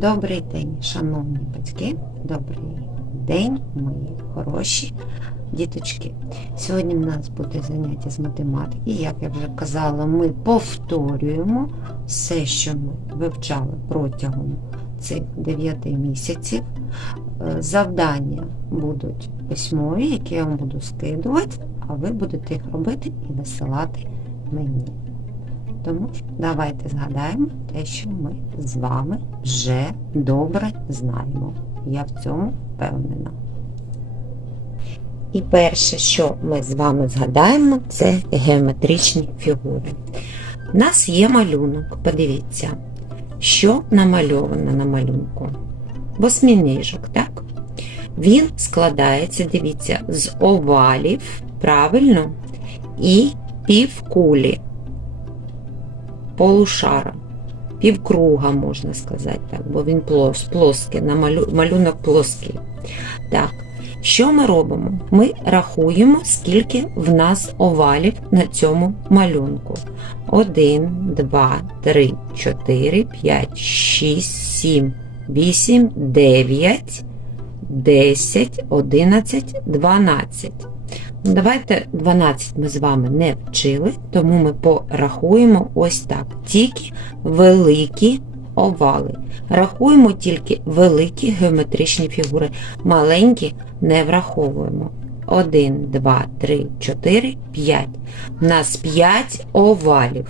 Добрий день, шановні батьки, добрий день, мої хороші діточки. Сьогодні в нас буде заняття з математики. Як я вже казала, ми повторюємо все, що ми вивчали протягом цих 9 місяців. Е, Завдання будуть письмові, які я вам буду скидувати, а ви будете їх робити і висилати мені. Тому ж давайте згадаємо те, що ми з вами вже добре знаємо. Я в цьому впевнена. І перше, що ми з вами згадаємо, це геометричні фігури. У нас є малюнок, подивіться, що намальовано на малюнку. Восьминіжок, так? Він складається, дивіться, з овалів, правильно, і півкулі полушара, півкруга, можна сказати, так, бо він плос, плоский, на малю, малюнок плоский. Так, що ми робимо? Ми рахуємо, скільки в нас овалів на цьому малюнку. 1, 2, 3, 4, 5, 6, 7, 8, 9, 10, 11, 12. Давайте 12 ми з вами не вчили, тому ми порахуємо ось так. Тільки великі овали. Рахуємо тільки великі геометричні фігури. Маленькі не враховуємо. 1, 2, 3, 4, 5. У нас 5 овалів.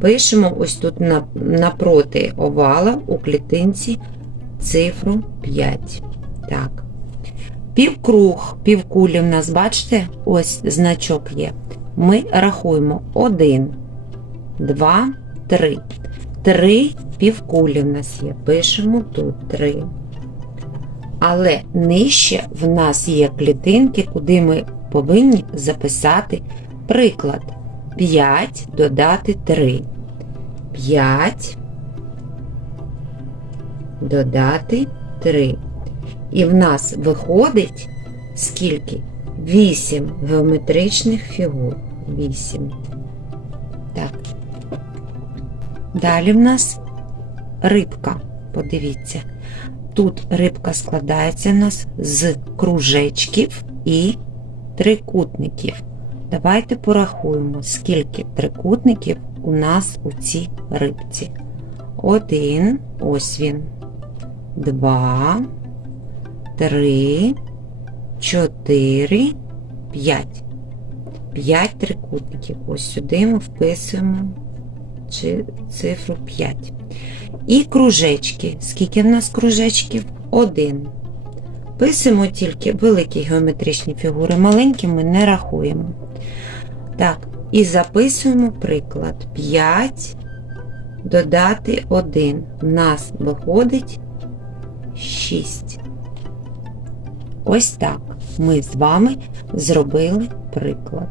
Пишемо ось тут напроти овала у клітинці цифру 5. Так. Півкруг, півкулі в нас, бачите, ось значок є. Ми рахуємо 1, 2, 3. 3 півкулі в нас є. Пишемо тут 3. Але нижче в нас є клітинки, куди ми повинні записати приклад. 5 додати 3. 5 додати 3. І в нас виходить скільки? 8 геометричних фігур. 8. Так. Далі в нас рибка. Подивіться. Тут рибка складається у нас з кружечків і трикутників. Давайте порахуємо, скільки трикутників у нас у цій рибці. Один, ось він. Два, три, чотири, п'ять. П'ять трикутників. Ось сюди ми вписуємо цифру 5. І кружечки. Скільки в нас кружечків? Один. Писуємо тільки великі геометричні фігури, маленькі ми не рахуємо. Так, і записуємо приклад. 5 додати 1. У нас виходить 6. Ось так ми з вами зробили приклад.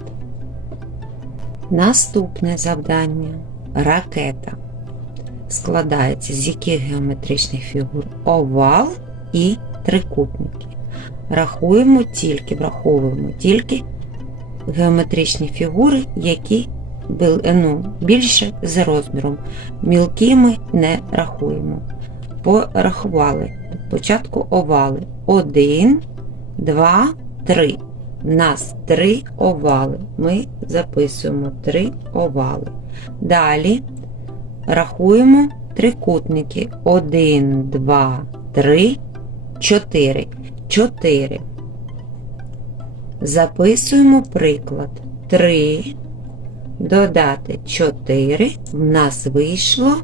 Наступне завдання ракета. Складається з яких геометричних фігур? Овал і трикутники. Рахуємо тільки, враховуємо тільки геометричні фігури, які ну, більше за розміром. Мілкі ми не рахуємо. Порахували. Спочатку овали. Один, два, три. У нас три овали. Ми записуємо три овали. Далі рахуємо трикутники. Один, два, три, чотири. Чотири. Записуємо приклад. Три. Додати 4. В нас вийшло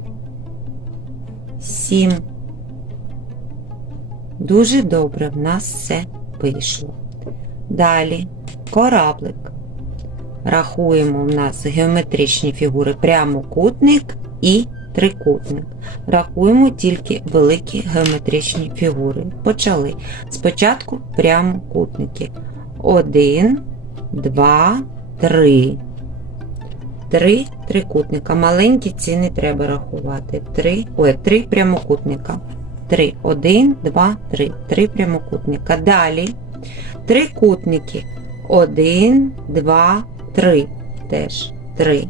7. Дуже добре в нас все вийшло. Далі кораблик. Рахуємо в нас геометричні фігури прямокутник і трикутник. Рахуємо тільки великі геометричні фігури. Почали. Спочатку прямокутники. 1, 2, 3. Три трикутника. Маленькі ці не треба рахувати. Три, ой, три прямокутника. Три. Один, два, три. Три прямокутника. Далі трикутники. Один, два, три. Теж три.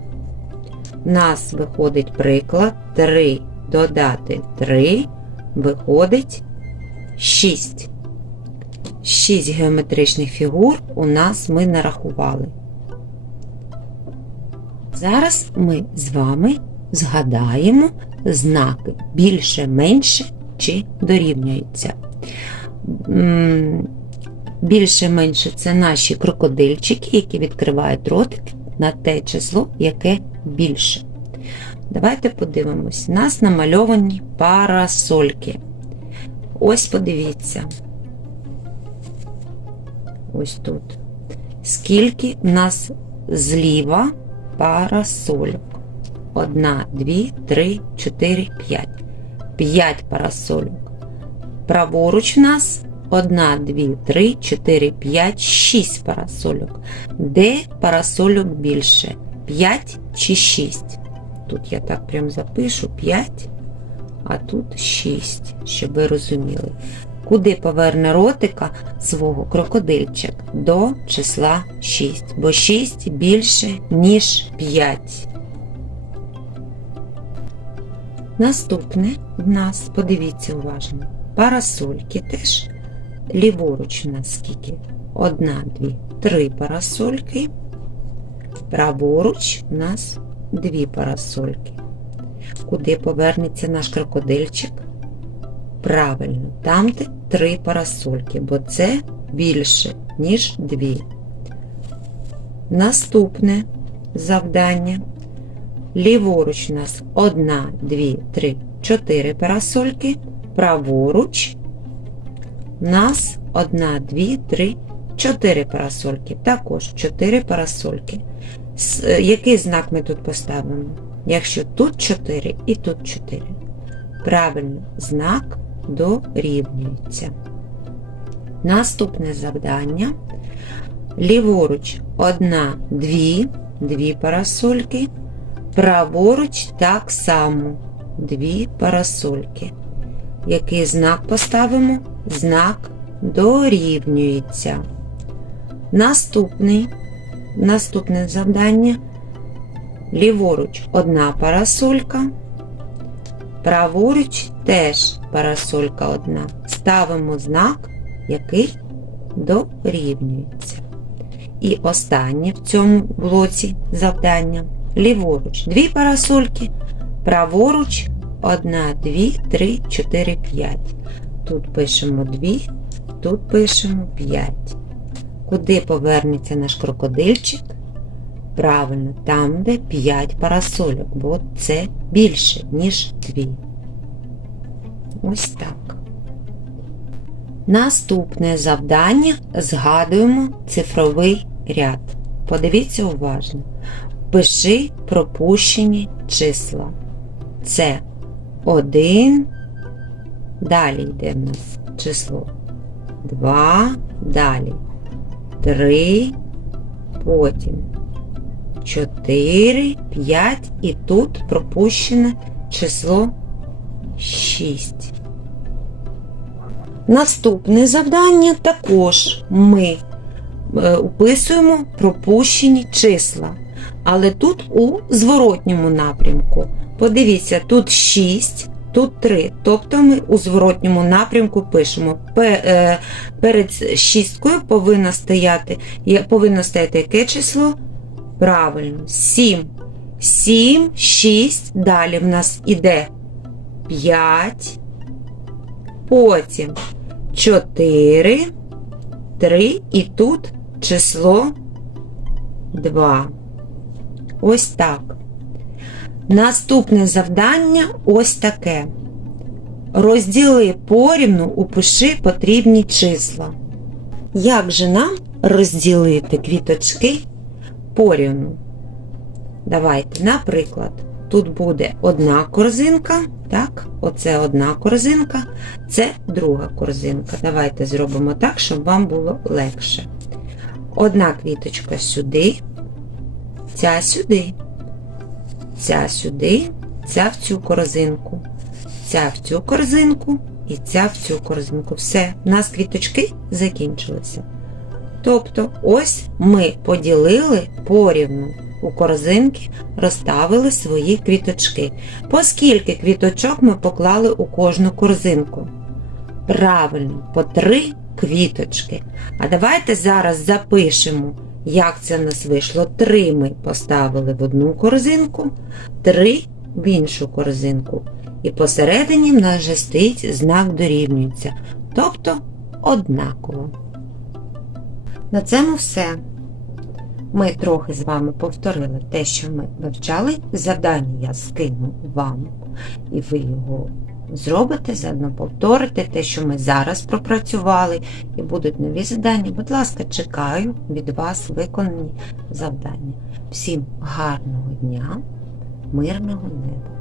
У нас виходить приклад. Три додати три виходить 6. 6 геометричних фігур у нас ми нарахували. Зараз ми з вами згадаємо знаки більше, менше чи дорівнюється. Більше, менше це наші крокодильчики, які відкривають ротик на те число, яке більше. Давайте подивимось. У нас намальовані парасольки. Ось подивіться. Ось тут. Скільки в нас зліва парасольок? Одна, дві, три, чотири, п'ять. П'ять парасольок. Праворуч в нас одна, дві, три, чотири, п'ять, шість парасольок. Де парасольок більше? П'ять чи шість? Тут я так прям запишу 5, а тут 6, щоб ви розуміли. Куди поверне ротика свого крокодильчик? До числа 6, бо 6 більше, ніж 5. Наступне в нас, подивіться уважно, парасольки теж. Ліворуч у нас скільки? Одна, дві, три парасольки. Праворуч у нас дві парасольки. Куди повернеться наш крокодильчик? Правильно, там де три парасольки, бо це більше, ніж дві. Наступне завдання. Ліворуч у нас одна, дві, три, чотири парасольки. Праворуч у нас одна, дві, три, чотири парасольки. Також чотири парасольки. Який знак ми тут поставимо? Якщо тут 4 і тут 4. Правильно, знак дорівнюється. Наступне завдання. Ліворуч одна, дві, дві парасольки. Праворуч так само дві парасольки. Який знак поставимо? Знак дорівнюється. Наступний Наступне завдання. Ліворуч одна парасолька, праворуч теж парасолька одна. Ставимо знак, який дорівнюється. І останнє в цьому блоці завдання. Ліворуч дві парасольки, праворуч одна, дві, три, чотири, п'ять. Тут пишемо дві, тут пишемо п'ять. Куди повернеться наш крокодильчик? Правильно, там, де 5 парасольок, бо це більше, ніж 2. Ось так. Наступне завдання згадуємо цифровий ряд. Подивіться уважно. Пиши пропущені числа. Це 1. Далі йде в нас число 2. Далі. 3, потім 4, 5 і тут пропущене число 6. Наступне завдання також ми е, описуємо пропущені числа. Але тут у зворотньому напрямку. Подивіться, тут 6, тут 3. Тобто ми у зворотньому напрямку пишемо. Е, Перед шісткою повинно стояти, повинно стояти яке число? Правильно, 7. 7, 6, далі в нас іде 5, потім 4, 3 і тут число 2. Ось так. Наступне завдання ось таке. Розділи порівну, упиши потрібні числа. Як же нам розділити квіточки порівну? Давайте, наприклад, тут буде одна корзинка, так, оце одна корзинка, це друга корзинка. Давайте зробимо так, щоб вам було легше. Одна квіточка сюди, ця сюди, ця сюди, ця в цю корзинку, ця в цю корзинку і ця в цю корзинку. Все, у нас квіточки закінчилися. Тобто, ось ми поділили порівну. У корзинки розставили свої квіточки. По скільки квіточок ми поклали у кожну корзинку? Правильно, по три квіточки. А давайте зараз запишемо, як це в нас вийшло. Три ми поставили в одну корзинку, три в іншу корзинку. І посередині в нас вже стоїть знак дорівнюється, тобто однаково. На цьому все. Ми трохи з вами повторили те, що ми вивчали. Завдання я скину вам, і ви його зробите, заодно повторите те, що ми зараз пропрацювали, і будуть нові завдання. Будь ласка, чекаю від вас виконані завдання. Всім гарного дня, мирного неба!